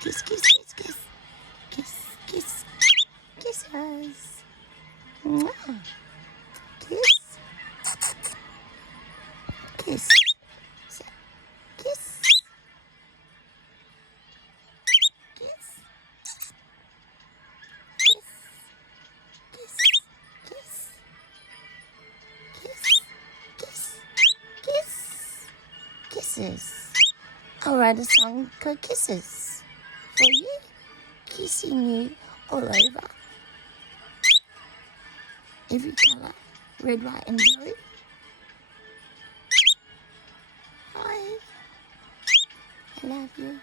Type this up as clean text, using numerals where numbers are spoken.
Kiss, kiss, kiss, kiss. Kiss, kiss. Kisses. Mwah. Kiss. Kiss. Kiss. Kiss. Kiss. Kiss. Kiss. Kiss. Kiss. Kisses. I'll write a song called Kisses for you, kissing you all over. Every colour, red, white and blue. Bye. I love you.